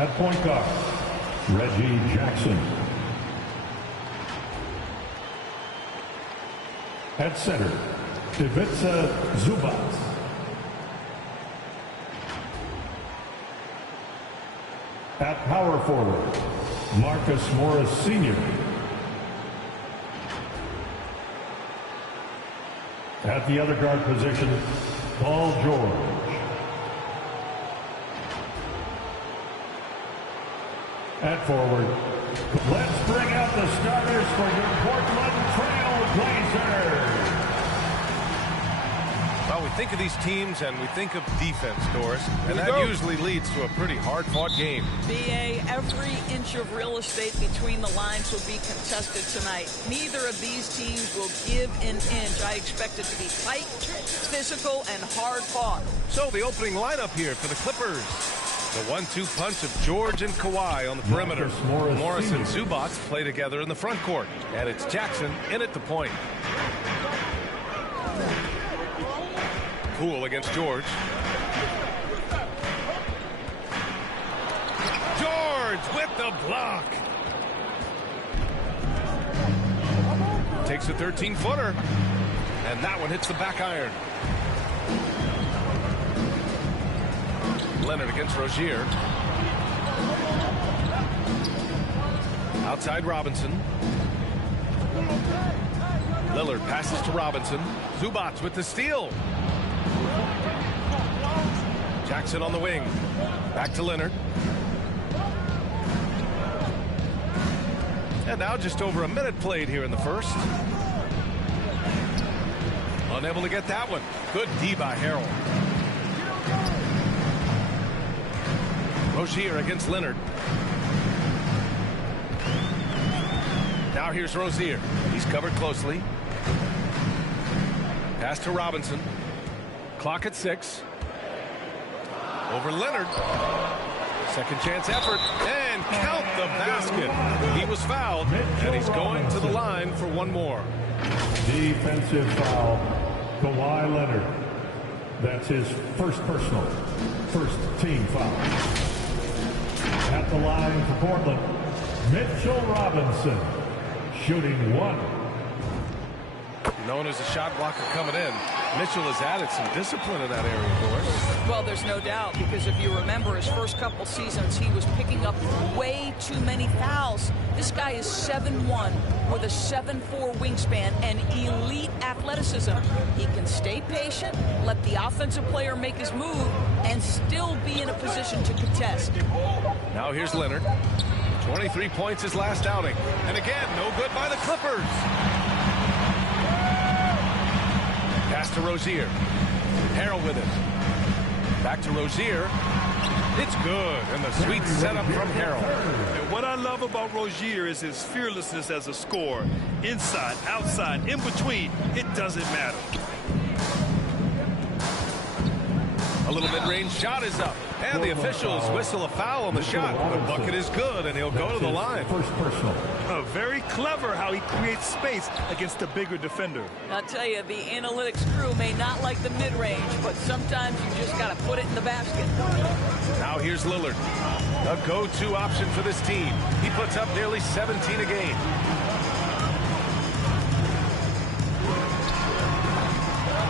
At point guard, Reggie Jackson. At center, Ivica Zubac. At power forward, Marcus Morris Sr. At the other guard position, Paul George. At forward, let's bring out the starters for your Portland Trail Blazers. Well, we think of these teams and we think of defense, Doris, and that usually leads to a pretty hard-fought game. BA, every inch of real estate between the lines will be contested tonight. Neither of these teams will give an inch. I expect it to be tight, physical, and hard-fought. So the opening lineup here for the Clippers. The 1-2 punch of George and Kawhi on the perimeter. Morris and Zubac play together in the front court. And it's Jackson in at the point. Poole against George. George with the block. Takes a 13-footer. And that one hits the back iron. Leonard against Rozier. Outside Robinson. Lillard passes to Robinson. Zubac with the steal. Jackson on the wing. Back to Leonard. And now just over a minute played here in the first. Unable to get that one. Good D by Harrell. Rozier against Leonard. Now here's Rozier. He's covered closely. Pass to Robinson. Clock at 6. Over Leonard. Second chance effort. And count the basket. He was fouled. And he's going to the line for one more. Defensive foul. Kawhi Leonard. That's his first personal. First team foul. At the line for Portland, Mitchell Robinson, shooting 1. Known as a shot blocker coming in, Mitchell has added some discipline in that area for us. Well, there's no doubt, because if you remember his first couple seasons, he was picking up way too many fouls. This guy is 7'1" with a 7'4" wingspan and elite athleticism. He can stay patient, let the offensive player make his move, and still be in a position to contest. Now here's Leonard. 23 points his last outing. And again, no good by the Clippers. Pass to Rozier. Harrell with it. Back to Rozier. It's good. And the sweet setup from Harrell. And what I love about Rozier is his fearlessness as a scorer. Inside, outside, in between, it doesn't matter. A little mid-range shot is up. And the officials whistle a foul on the shot. The bucket is good, and he'll go to the line. First personal. Very clever how he creates space against a bigger defender. I'll tell you, the analytics crew may not like the mid-range, but sometimes you just got to put it in the basket. Now here's Lillard. A go-to option for this team. He puts up nearly 17 a game.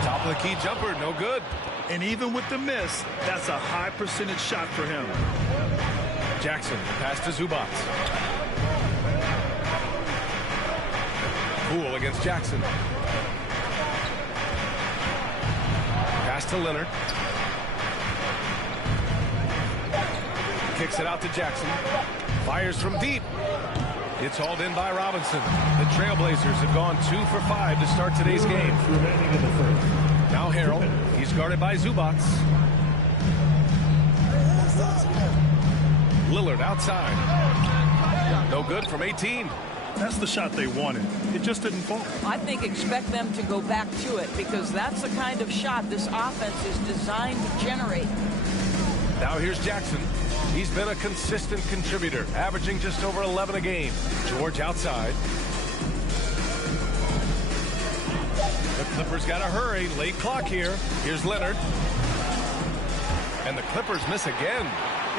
Top of the key jumper, no good. And even with the miss, that's a high percentage shot for him. Jackson, pass to Zubac. Poole against Jackson. Pass to Leonard. Kicks it out to Jackson. Fires from deep. It's hauled in by Robinson. The Trailblazers have gone 2 for 5 to start today's game. Remaining in the first. Now Harrell. He's guarded by Zubac. Lillard outside. No good from 18. That's the shot they wanted. It just didn't fall. I think expect them to go back to it, because that's the kind of shot this offense is designed to generate. Now here's Jackson. He's been a consistent contributor, averaging just over 11 a game. George outside. The Clippers got to hurry. Late clock here. Here's Leonard. And the Clippers miss again.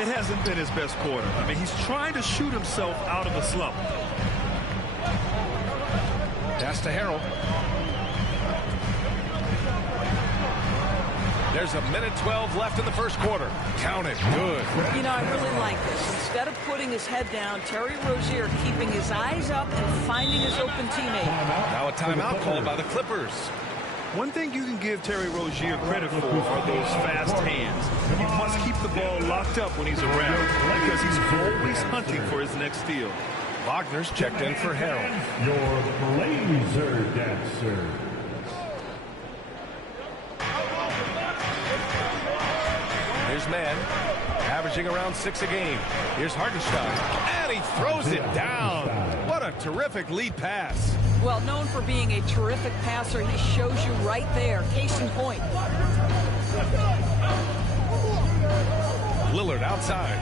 It hasn't been his best quarter. I mean, he's trying to shoot himself out of a slump. Pass to Harrell. There's 1:12 left in the first quarter. Count it. Good. You know, I really like this. Instead of putting his head down, Terry Rozier keeping his eyes up and finding his open teammate. Now a timeout called by the Clippers. One thing you can give Terry Rozier credit for are those fast hands. You must keep the ball locked up when he's around because he's always hunting for his next steal. Wagner's checked in for Harrell. Your Blazer dancer. Here's Mann, averaging around 6 a game. Here's Hartenstein, and he throws it down. What a terrific lead pass. Well, known for being a terrific passer, he shows you right there. Case in point. Lillard outside.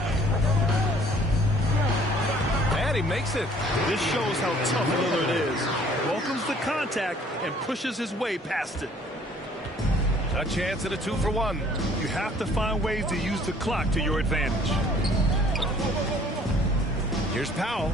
And he makes it. This shows how tough Lillard is. Welcomes the contact and pushes his way past it. A chance at a 2-for-1. You have to find ways to use the clock to your advantage. Here's Powell.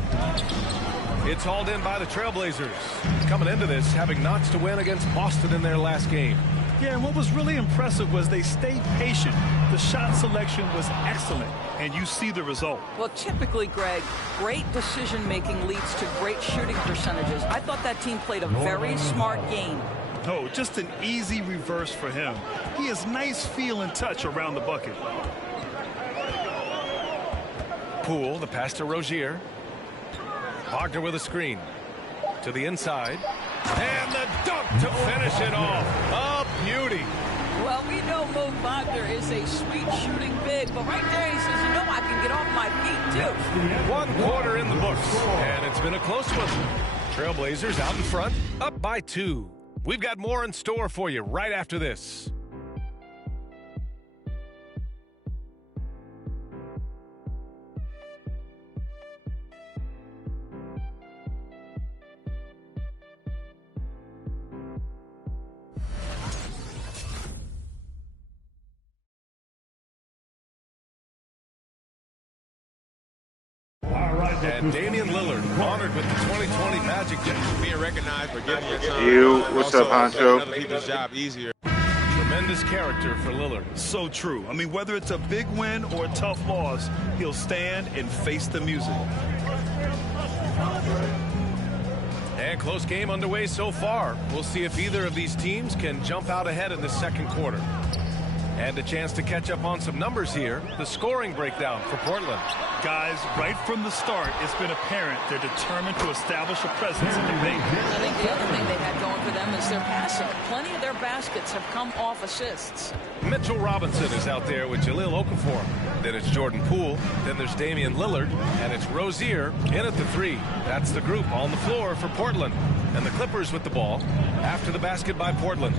It's hauled in by the Trailblazers. Coming into this, having knots to win against Boston in their last game. Yeah, and what was really impressive was they stayed patient. The shot selection was excellent, and you see the result. Well, typically, Greg, great decision-making leads to great shooting percentages. I thought that team played a very smart game. Oh, just an easy reverse for him. He has nice feel and touch around the bucket. Poole, the pass to Rozier. Wagner with a screen. To the inside. And the dunk to finish it off. A beauty. Well, we know Mo Wagner is a sweet shooting big, but right there he says, you know, I can get off my feet, too. 1 quarter in the books, and it's been a close one. Trailblazers out in front, up by 2. We've got more in store for you right after this. And Damian Lillard, honored with the 2020 Magic Jacket. Being recognized for giving your time. What's up, Honcho? Other people's job easier. Tremendous character for Lillard. So true. I mean, whether it's a big win or a tough loss, he'll stand and face the music. And close game underway so far. We'll see if either of these teams can jump out ahead in the second quarter. And a chance to catch up on some numbers here. The scoring breakdown for Portland. Guys, right from the start, it's been apparent they're determined to establish a presence in the paint. I think the other thing they had going for them is their passing. Plenty of their baskets have come off assists. Mitchell Robinson is out there with Jahlil Okafor. Then it's Jordan Poole. Then there's Damian Lillard. And it's Rozier in at the 3. That's the group on the floor for Portland. And the Clippers with the ball after the basket by Portland.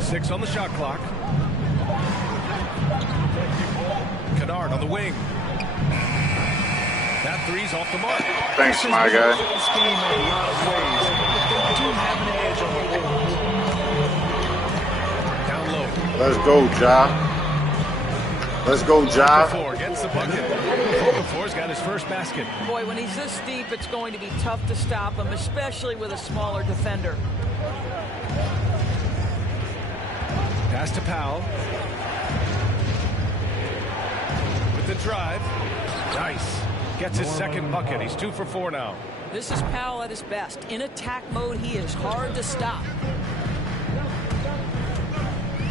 6 on the shot clock. Kennard on the wing. That 3's off the mark. Thanks, my guy. Down low. Let's go, Ja. Let's go, Ja. Okafor gets the bucket. Okafor's got his first basket. Boy, when he's this deep, it's going to be tough to stop him, especially with a smaller defender. Pass to Powell. With the drive. Nice. Gets his second bucket. He's 2 for 4 now. This is Powell at his best. In attack mode, he is hard to stop.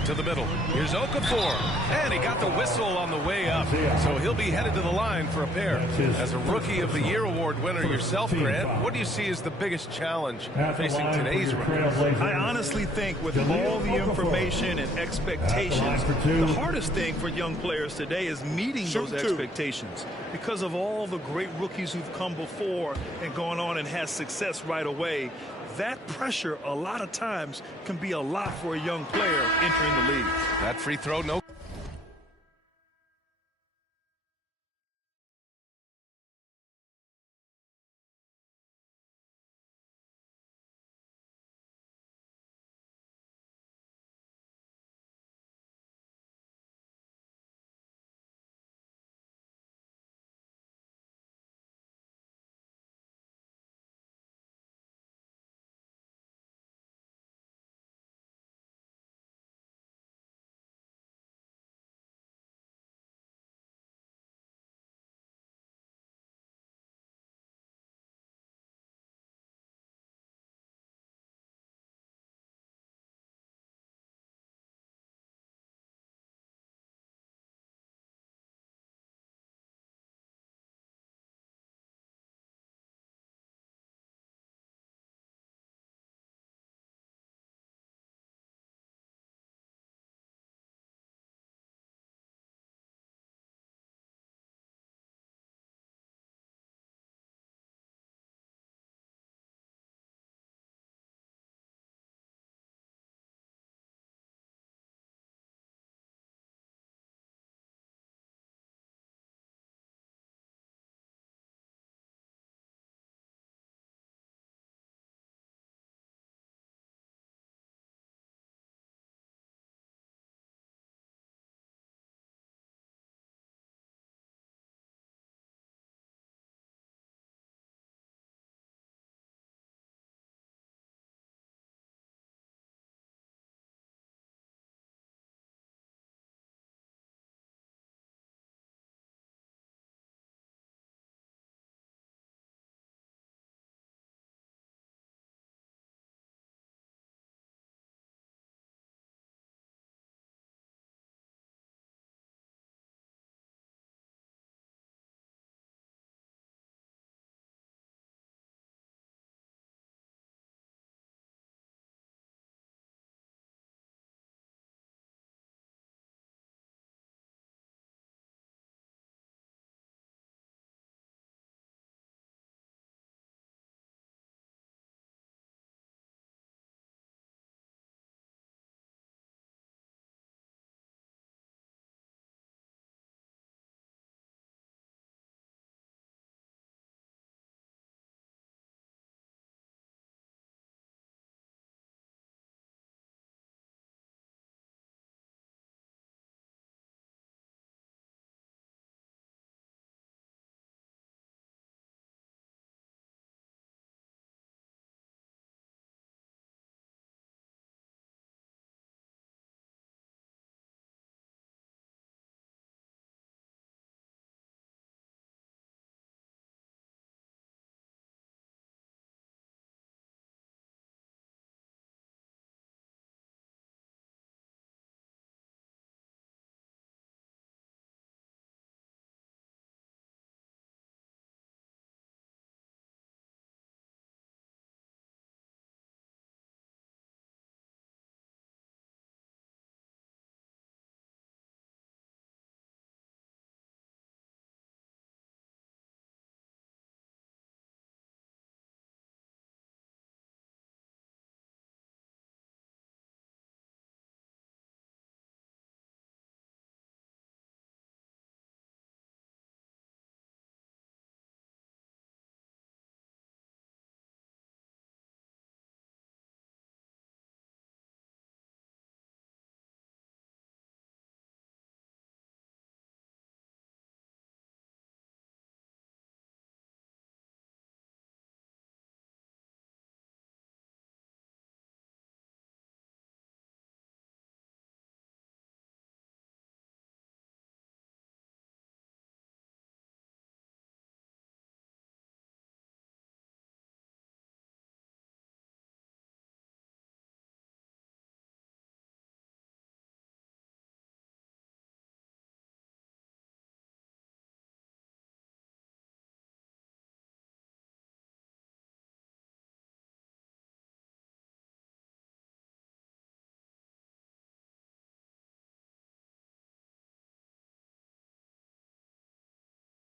To the middle. Here's Okafor. And he got the whistle on the way up. So he'll be headed to the line for a pair. As a Rookie of the Year award winner yourself, Grant, what do you see as the biggest challenge facing today's rookies? I honestly think with all the information and expectations, the hardest thing for young players today is meeting those expectations. Because of all the great rookies who've come before and gone on and had success right away, that pressure a lot of times can be a lot for a young player entering the league. That free throw, no.